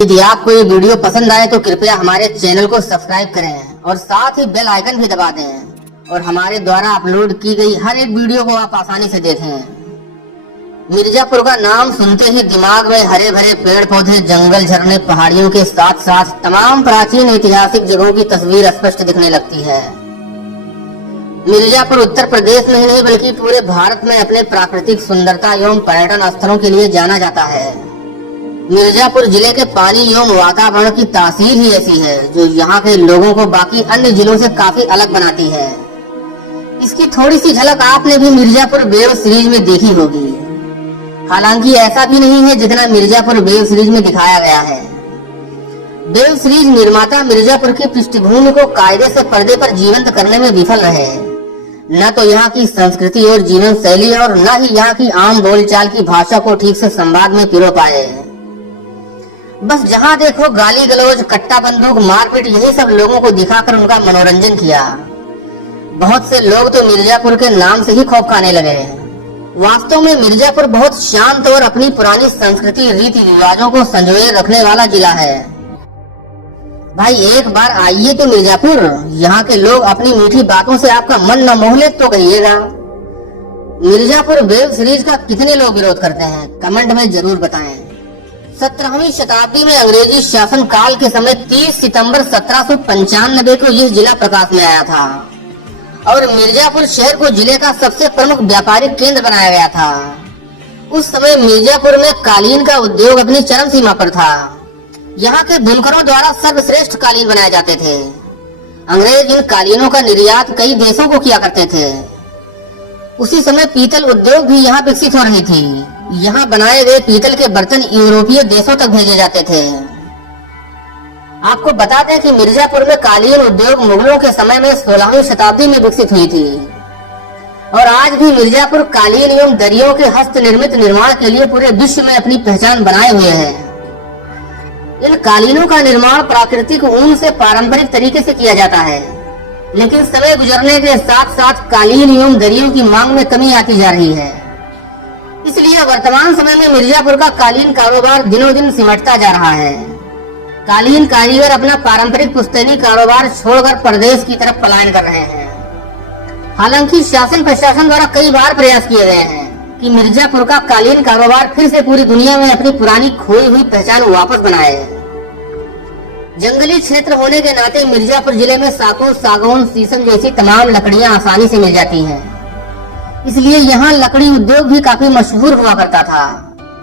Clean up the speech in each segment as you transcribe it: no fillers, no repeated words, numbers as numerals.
यदि आपको ये वीडियो पसंद आए तो कृपया हमारे चैनल को सब्सक्राइब करें और साथ ही बेल आइकन भी दबा दें और हमारे द्वारा अपलोड की गई हर एक वीडियो को आप आसानी से देखें। मिर्जापुर का नाम सुनते ही दिमाग में हरे भरे पेड़ पौधे, जंगल, झरने, पहाड़ियों के साथ साथ तमाम प्राचीन ऐतिहासिक जगहों की तस्वीर स्पष्ट दिखने लगती है। मिर्जापुर उत्तर प्रदेश में ही नहीं बल्कि पूरे भारत में अपने प्राकृतिक सुंदरता एवं पर्यटन स्थलों के लिए जाना जाता है। मिर्जापुर जिले के पानी एवं वातावरण की तासीर ही ऐसी है जो यहाँ के लोगों को बाकी अन्य जिलों से काफी अलग बनाती है। इसकी थोड़ी सी झलक आपने भी मिर्जापुर वेब सीरीज में देखी होगी। हालांकि ऐसा भी नहीं है जितना मिर्जापुर वेब सीरीज में दिखाया गया है। वेब सीरीज निर्माता मिर्जापुर की पृष्ठभूमि को कायदे से पर्दे पर जीवंत करने में विफल रहे। न तो यहाँ की संस्कृति और जीवन शैली और न ही यहाँ की आम बोलचाल की भाषा को ठीक से संवाद में पिरो पाए। बस जहाँ देखो गाली गलौज, कट्टा बंदूक, मारपीट, यही सब लोगों को दिखाकर उनका मनोरंजन किया। बहुत से लोग तो मिर्जापुर के नाम से ही खौफ खाने लगे। वास्तव में मिर्जापुर बहुत शांत और अपनी पुरानी संस्कृति, रीति रिवाजों को संजोए रखने वाला जिला है। भाई एक बार आइए तो मिर्जापुर, यहाँ के लोग अपनी मीठी बातों से आपका मन न मोह ले तो कहिएगा। मिर्जापुर वेब सीरीज का कितने लोग विरोध करते हैं, कमेंट में जरूर बताएं। 17वीं शताब्दी में अंग्रेजी शासन काल के समय 30 सितंबर 1795 को यह जिला प्रकाश में आया था और मिर्जापुर शहर को जिले का सबसे प्रमुख व्यापारिक केंद्र बनाया गया था। उस समय मिर्जापुर में कालीन का उद्योग अपनी चरम सीमा पर था। यहाँ के बुनकरों द्वारा सर्वश्रेष्ठ कालीन बनाए जाते थे। अंग्रेज इन कालीनों का निर्यात कई देशों को किया करते थे। उसी समय पीतल उद्योग भी यहाँ विकसित हो रही थी। यहाँ बनाए गए पीतल के बर्तन यूरोपीय देशों तक भेजे जाते थे। आपको बता दें कि मिर्जापुर में कालीन उद्योग मुगलों के समय में 16वीं शताब्दी में विकसित हुई थी और आज भी मिर्जापुर कालीन एवं दरियों के हस्त निर्मित निर्माण के लिए पूरे विश्व में अपनी पहचान बनाए हुए है। इन कालीनों का निर्माण प्राकृतिक ऊन से पारंपरिक तरीके से किया जाता है, लेकिन समय गुजरने के साथ साथ कालीन एवं दरियों की मांग में कमी आती जा रही है। इसलिए वर्तमान समय में मिर्जापुर का कालीन कारोबार दिनों दिन सिमटता जा रहा है। कालीन कारीगर अपना पारंपरिक पुश्तैनी कारोबार छोड़कर प्रदेश की तरफ पलायन कर रहे हैं। हालांकि शासन प्रशासन द्वारा कई बार प्रयास किए गए हैं कि मिर्जापुर का कालीन कारोबार फिर से पूरी दुनिया में अपनी पुरानी खोई हुई पहचान वापस बनाए। जंगली क्षेत्र होने के नाते मिर्जापुर जिले में साखू, सागौन, शीशम जैसी तमाम लकड़ियां आसानी से मिल जाती हैं। इसलिए यहाँ लकड़ी उद्योग भी काफी मशहूर हुआ करता था।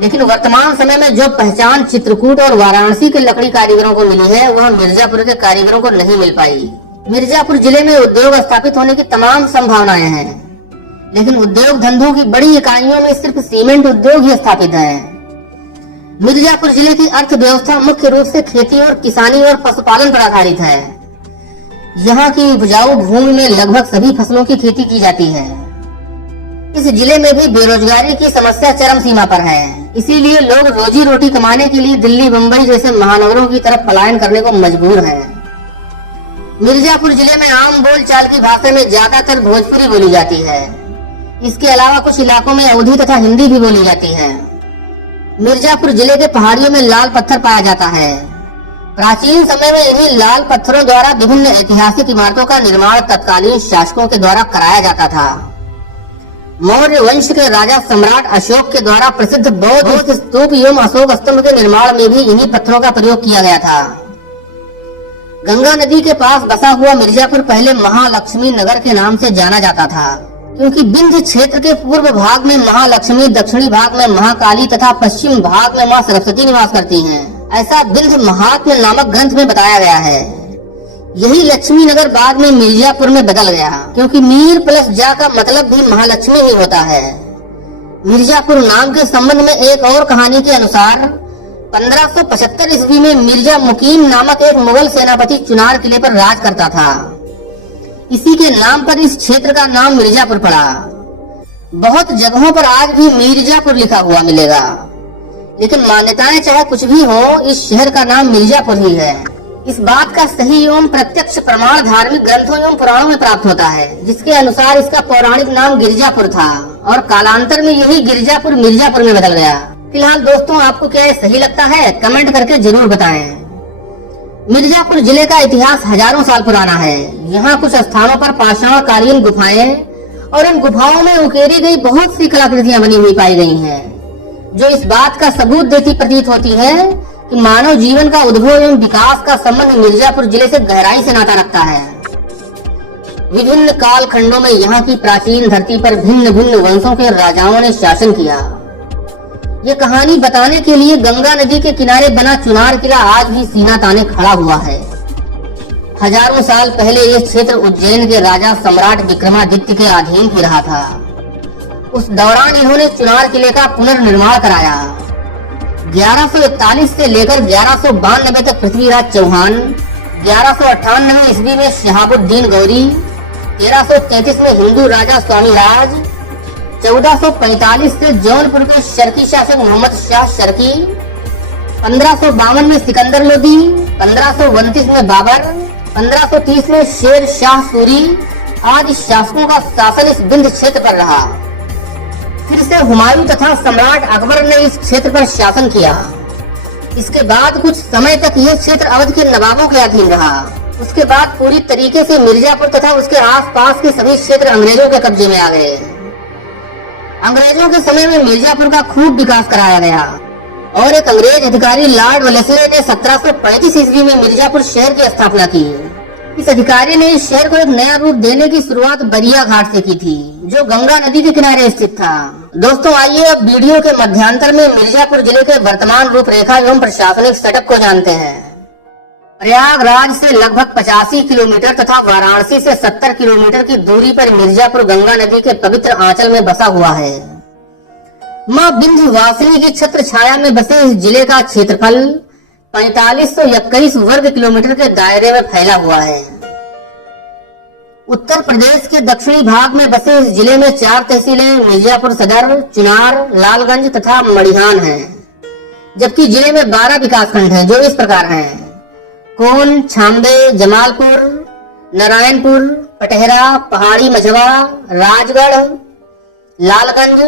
लेकिन वर्तमान समय में जो पहचान चित्रकूट और वाराणसी के लकड़ी कारीगरों को मिली है वह मिर्जापुर के कारीगरों को नहीं मिल पाई। मिर्जापुर जिले में उद्योग स्थापित होने की तमाम संभावनाएं हैं, लेकिन उद्योग धंधों की बड़ी इकाइयों में सिर्फ सीमेंट उद्योग ही स्थापित है। मिर्जापुर जिले की अर्थव्यवस्था मुख्य रूप से खेती और किसानी और पशुपालन पर आधारित है। यहाँ की उपजाऊ भूमि में लगभग सभी फसलों की खेती की जाती है। इस जिले में भी बेरोजगारी की समस्या चरम सीमा पर है। इसीलिए लोग रोजी रोटी कमाने के लिए दिल्ली, मुंबई जैसे महानगरों की तरफ पलायन करने को मजबूर हैं। मिर्जापुर जिले में आम बोलचाल की भाषा में ज्यादातर भोजपुरी बोली जाती है। इसके अलावा कुछ इलाकों में अवधी तथा हिंदी भी बोली जाती है। मिर्जापुर जिले के पहाड़ियों में लाल पत्थर पाया जाता है। प्राचीन समय में इन्हीं लाल पत्थरों द्वारा विभिन्न ऐतिहासिक इमारतों का निर्माण तत्कालीन शासकों के द्वारा कराया जाता था। मौर्य वंश के राजा सम्राट अशोक के द्वारा प्रसिद्ध बौद्ध स्तूप एवं अशोक स्तंभ के निर्माण में भी इन्हीं पत्थरों का प्रयोग किया गया था। गंगा नदी के पास बसा हुआ मिर्जापुर पहले महालक्ष्मी नगर के नाम से जाना जाता था, क्योंकि विंध्य क्षेत्र के पूर्व भाग में महालक्ष्मी, दक्षिणी भाग में महाकाली तथा पश्चिम भाग में मां सरस्वती निवास करती हैं। ऐसा विंध्य महात्म्य नामक ग्रंथ में बताया गया है। यही लक्ष्मी नगर बाद में मिर्जापुर में बदल गया, क्योंकि मीर प्लस जा का मतलब भी महालक्ष्मी ही होता है। मिर्जापुर नाम के संबंध में एक और कहानी के अनुसार 1575 ईस्वी में मिर्जा मुकीम नामक एक मुगल सेनापति चुनार किले पर राज करता था। इसी के नाम पर इस क्षेत्र का नाम मिर्जापुर पड़ा। बहुत जगहों पर आज भी मिर्जापुर लिखा हुआ मिलेगा, लेकिन मान्यताएं चाहे कुछ भी हो, इस शहर का नाम मिर्जापुर ही है। इस बात का सही एवं प्रत्यक्ष प्रमाण धार्मिक ग्रंथों एवं पुराणों में प्राप्त होता है, जिसके अनुसार इसका पौराणिक नाम गिरजापुर था और कालांतर में यही गिरजापुर मिर्जापुर में बदल गया। फिलहाल दोस्तों, आपको क्या ये सही लगता है? कमेंट करके जरूर बताएं। मिर्जापुर जिले का इतिहास हजारों साल पुराना है। यहाँ कुछ स्थानों पर पाषाणकालीन गुफाएं और इन गुफाओं में उकेरी गई बहुत सी कलाकृतियां बनी हुई पाई गई हैं, जो इस बात का सबूत देती प्रतीत होती है कि मानव जीवन का उद्भव एवं विकास का संबंध मिर्जापुर जिले से गहराई से नाता रखता है। विभिन्न काल खंडों में यहाँ की प्राचीन धरती पर भिन्न भिन्न वंशों के राजाओं ने शासन किया। ये कहानी बताने के लिए गंगा नदी के किनारे बना चुनार किला आज भी सीना ताने खड़ा हुआ है। हजारों साल पहले ये क्षेत्र उज्जैन के राजा सम्राट विक्रमादित्य के अधीन ही रहा था। उस दौरान इन्होंने चुनार किले का पुनर्निर्माण कराया। 1141 से लेकर 1192 तक पृथ्वीराज चौहान, 1198 ईस्वी में शहाबुद्दीन गौरी, 1333 में हिंदू राजा स्वामी राज, 1445 से जौनपुर के शर्की शासक मोहम्मद शाह शर्की, 1552 में सिकंदर लोदी, 1529 में बाबर, 1530 में शेर शाह सूरी आदि शासकों का शासन इस विंध्य क्षेत्र पर रहा। फिर से हुमायूं तथा सम्राट अकबर ने इस क्षेत्र पर शासन किया। इसके बाद कुछ समय तक यह क्षेत्र अवध के नवाबों के अधीन रहा। उसके बाद पूरी तरीके से मिर्जापुर तथा उसके आसपास के सभी क्षेत्र अंग्रेजों के कब्जे में आ गए। अंग्रेजों के समय में मिर्जापुर का खूब विकास कराया गया और एक अंग्रेज अधिकारी लॉर्ड वेलेस्ली ने 1735 ईस्वी में मिर्जापुर शहर की स्थापना की। इस अधिकारी ने इस शहर को एक नया रूप देने की शुरुआत बरिया घाट से की थी, जो गंगा नदी के किनारे स्थित था। दोस्तों, आइए अब वीडियो के मध्यांतर में मिर्जापुर जिले के वर्तमान रूपरेखा एवं प्रशासनिक सेटअप को जानते हैं। प्रयागराज से लगभग 85 किलोमीटर तथा वाराणसी से 70 किलोमीटर की दूरी पर मिर्जापुर गंगा नदी के पवित्र आंचल में बसा हुआ है। मां विंध्यवासिनी की छत्र छाया में बसे इस जिले का क्षेत्रफल 4521 वर्ग किलोमीटर के दायरे में फैला हुआ है। उत्तर प्रदेश के दक्षिणी भाग में बसे इस जिले में 4 तहसीलें मिर्जापुर सदर, चुनार, लालगंज तथा मड़िहान हैं, जबकि जिले में 12 विकासखंड हैं, जो इस प्रकार हैं: कोन, छाम्बे, जमालपुर, नारायणपुर, पटेहरा, पहाड़ी मझवा, राजगढ़, लालगंज,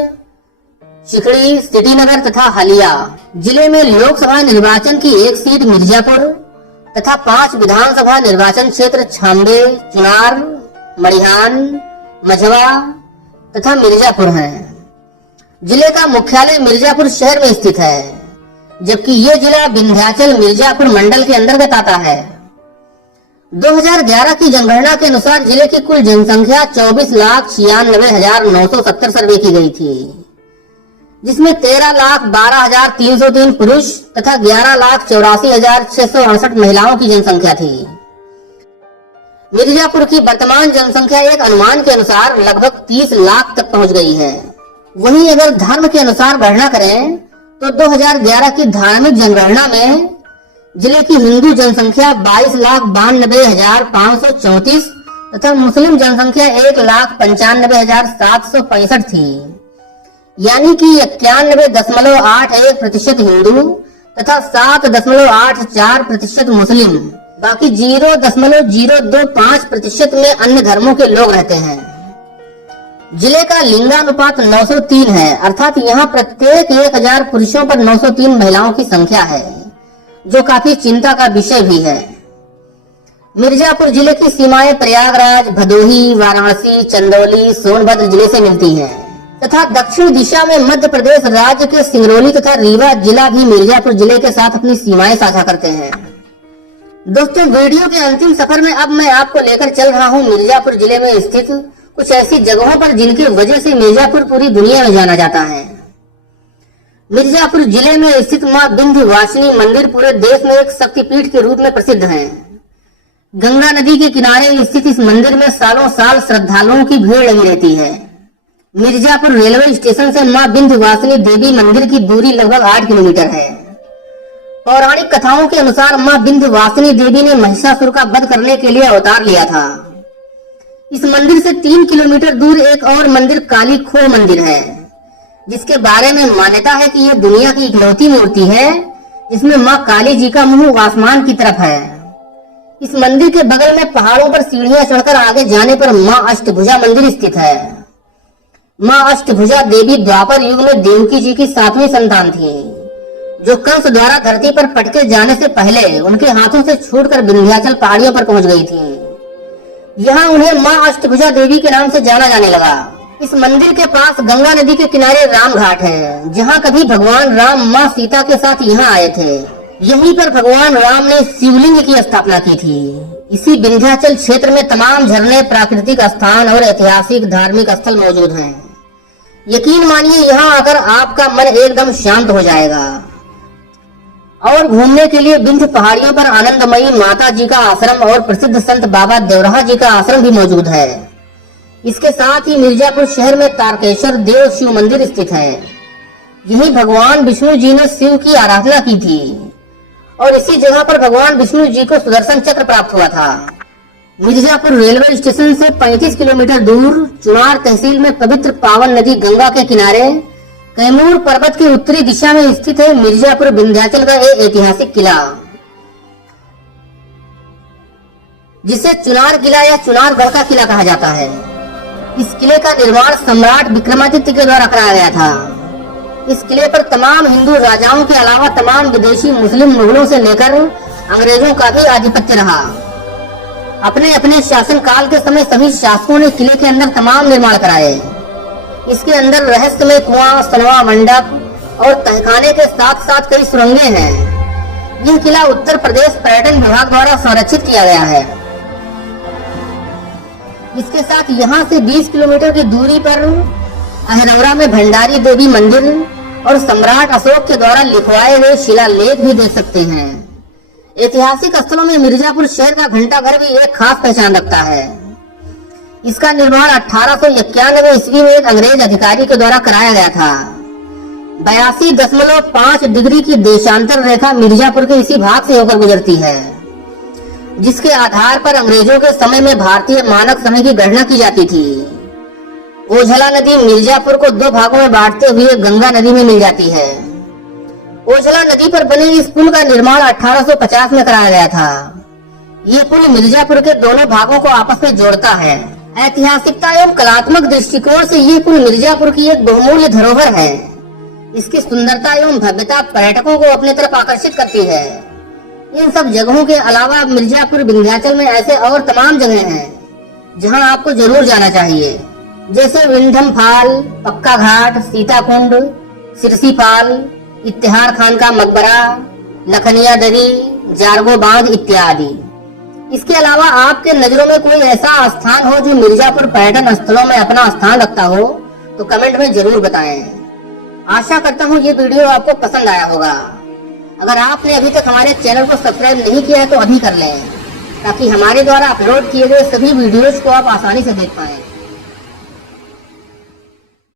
शिकड़ी, सिटीनगर तथा हलिया। जिले में लोकसभा निर्वाचन की 1 सीट मिर्जापुर तथा 5 विधानसभा निर्वाचन क्षेत्र छाम्बे, चुनार, मड़िहान, मझवा तथा मिर्जापुर हैं। जिले का मुख्यालय मिर्जापुर शहर में स्थित है, जबकि ये जिला विंध्याचल मिर्जापुर मंडल के अंतर्गत आता है। 2011 की जनगणना के अनुसार जिले की कुल जनसंख्या 24,96,970 सर्वे की गई थी, जिसमें 13,12,303 पुरुष तथा 11,84,668 महिलाओं की जनसंख्या थी। मिर्जापुर की वर्तमान जनसंख्या एक अनुमान के अनुसार लगभग 30 लाख तक पहुंच गई है। वहीं अगर धर्म के अनुसार गणना करें तो 2011 की धार्मिक जनगणना में जिले की हिंदू जनसंख्या 22,92,534 तथा मुस्लिम जनसंख्या 1,95,765 थी, यानी कि 91.81% हिंदू तथा 7.84% मुस्लिम, बाकी 0.025% में अन्य धर्मों के लोग रहते हैं। जिले का लिंगानुपात 903 है, अर्थात यहाँ प्रत्येक 1000 पुरुषों पर 903 महिलाओं की संख्या है, जो काफी चिंता का विषय भी है। मिर्जापुर जिले की सीमाएं प्रयागराज, भदोही, वाराणसी, चंदौली, सोनभद्र जिले से मिलती हैं तथा दक्षिण दिशा में मध्य प्रदेश राज्य के सिंगरौली तथा रीवा जिला भी मिर्जापुर जिले के साथ अपनी सीमाएं साझा करते हैं। दोस्तों, वीडियो के अंतिम सफर में अब मैं आपको लेकर चल रहा हूँ मिर्जापुर जिले में स्थित कुछ ऐसी जगहों पर जिनकी वजह से मिर्जापुर पूरी दुनिया में जाना जाता है। मिर्जापुर जिले में स्थित मां विंध्यवासिनी मंदिर पूरे देश में एक शक्तिपीठ के रूप में प्रसिद्ध है। गंगा नदी के किनारे स्थित इस मंदिर में सालों साल श्रद्धालुओं की भीड़ लगी रहती है। मिर्जापुर रेलवे स्टेशन से मां विंध्यवासिनी देवी मंदिर की दूरी लगभग 8 किलोमीटर है। पौराणिक कथाओं के अनुसार मां विंध्यवासिनी देवी ने महिषासुर का वध करने के लिए अवतार लिया था। इस मंदिर से 3 किलोमीटर दूर एक और मंदिर काली खोह मंदिर है, जिसके बारे में मान्यता है कि यह दुनिया की इकलौती मूर्ति है जिसमें मां काली जी का मुंह आसमान की तरफ है। इस मंदिर के बगल में पहाड़ों पर सीढ़ियां चढ़कर आगे जाने पर मां अष्टभुजा मंदिर स्थित है। माँ अष्टभुजा देवी द्वापर युग में देवकी जी की 7वीं संतान थी, जो कंस द्वारा धरती पर पटके जाने से पहले उनके हाथों से छूटकर विंध्याचल पहाड़ियों पर पहुंच गई थी। यहाँ उन्हें माँ अष्टभुजा देवी के नाम से जाना जाने लगा। इस मंदिर के पास गंगा नदी के किनारे राम घाट है, जहाँ कभी भगवान राम माँ सीता के साथ यहाँ आए थे। यहीं पर भगवान राम ने शिवलिंग की स्थापना की थी। इसी विंध्याचल क्षेत्र में तमाम झरने, प्राकृतिक स्थान और ऐतिहासिक धार्मिक स्थल मौजूद हैं। यकीन मानिए, यहाँ आकर आपका मन एकदम शांत हो जाएगा। और घूमने के लिए विंध्य पहाड़ियों पर आनंदमयी माता जी का आश्रम और प्रसिद्ध संत बाबा देवराहा जी का आश्रम भी मौजूद है। इसके साथ ही मिर्जापुर शहर में तारकेश्वर देव शिव मंदिर स्थित है। यही भगवान विष्णु जी ने शिव की आराधना की थी और इसी जगह पर भगवान विष्णु जी को सुदर्शन चक्र प्राप्त हुआ था। मिर्जापुर रेलवे स्टेशन से 35 किलोमीटर दूर चुनार तहसील में पवित्र पावन नदी गंगा के किनारे कैमूर पर्वत की उत्तरी दिशा में स्थित है मिर्जापुर विंध्याचल का एक ऐतिहासिक किला, जिसे चुनार किला या चुनारगढ़ का किला कहा जाता है। इस किले का निर्माण सम्राट विक्रमादित्य के द्वारा कराया गया था। इस किले पर तमाम हिंदू राजाओं के अलावा तमाम विदेशी मुस्लिम मुगलों से लेकर अंग्रेजों का भी आधिपत्य रहा। अपने अपने शासन काल के समय सभी शासकों ने किले के अंदर तमाम निर्माण कराए। इसके अंदर रहस्यमय कुआं, सनवा मंडप और तहखाने के साथ साथ कई सुरंगें हैं। यह किला उत्तर प्रदेश पर्यटन विभाग द्वारा संरक्षित किया गया है। इसके साथ यहाँ से 20 किलोमीटर की दूरी पर अहरौरा में भंडारी देवी मंदिर और सम्राट अशोक के द्वारा लिखवाए हुए शिलालेख भी देख सकते हैं। ऐतिहासिक स्थलों में मिर्जापुर शहर का घंटाघर भी एक खास पहचान रखता है। इसका निर्माण 1891 ईस्वी में एक अंग्रेज अधिकारी के द्वारा कराया गया था। 82.5 डिग्री की देशांतर रेखा मिर्जापुर के इसी भाग से होकर गुजरती है, जिसके आधार पर अंग्रेजों के समय में भारतीय मानक समय की गणना की जाती थी। ओझला नदी मिर्जापुर को 2 भागों में बांटते हुए गंगा नदी में मिल जाती है। ओझला नदी पर बने इस पुल का निर्माण 1850 में कराया गया था। ये पुल मिर्जापुर के दोनों भागों को आपस में जोड़ता है। ऐतिहासिकता एवं कलात्मक दृष्टिकोण से ये पुल मिर्जापुर की एक बहुमूल्य धरोहर है। इसकी सुंदरता एवं भव्यता पर्यटकों को अपने तरफ आकर्षित करती है। इन सब जगहों के अलावा मिर्जापुर विंध्याचल में ऐसे और तमाम जगह हैं जहां आपको जरूर जाना चाहिए, जैसे विंध्यम फाल, पक्का घाट, सीताकुंड, सिरसी फाल, इत्तिहार खान का मकबरा, लखनिया दरी, जारगो बांध इत्यादि। इसके अलावा आपके नजरों में कोई ऐसा स्थान हो जो मिर्जापुर पर्यटन स्थलों में अपना स्थान रखता हो तो कमेंट में जरूर बताएं। आशा करता हूँ ये वीडियो आपको पसंद आया होगा। अगर आपने अभी तक हमारे चैनल को सब्सक्राइब नहीं किया है तो अभी कर लें, ताकि हमारे द्वारा अपलोड किए गए सभी वीडियोज को आप आसानी से देख पाएं।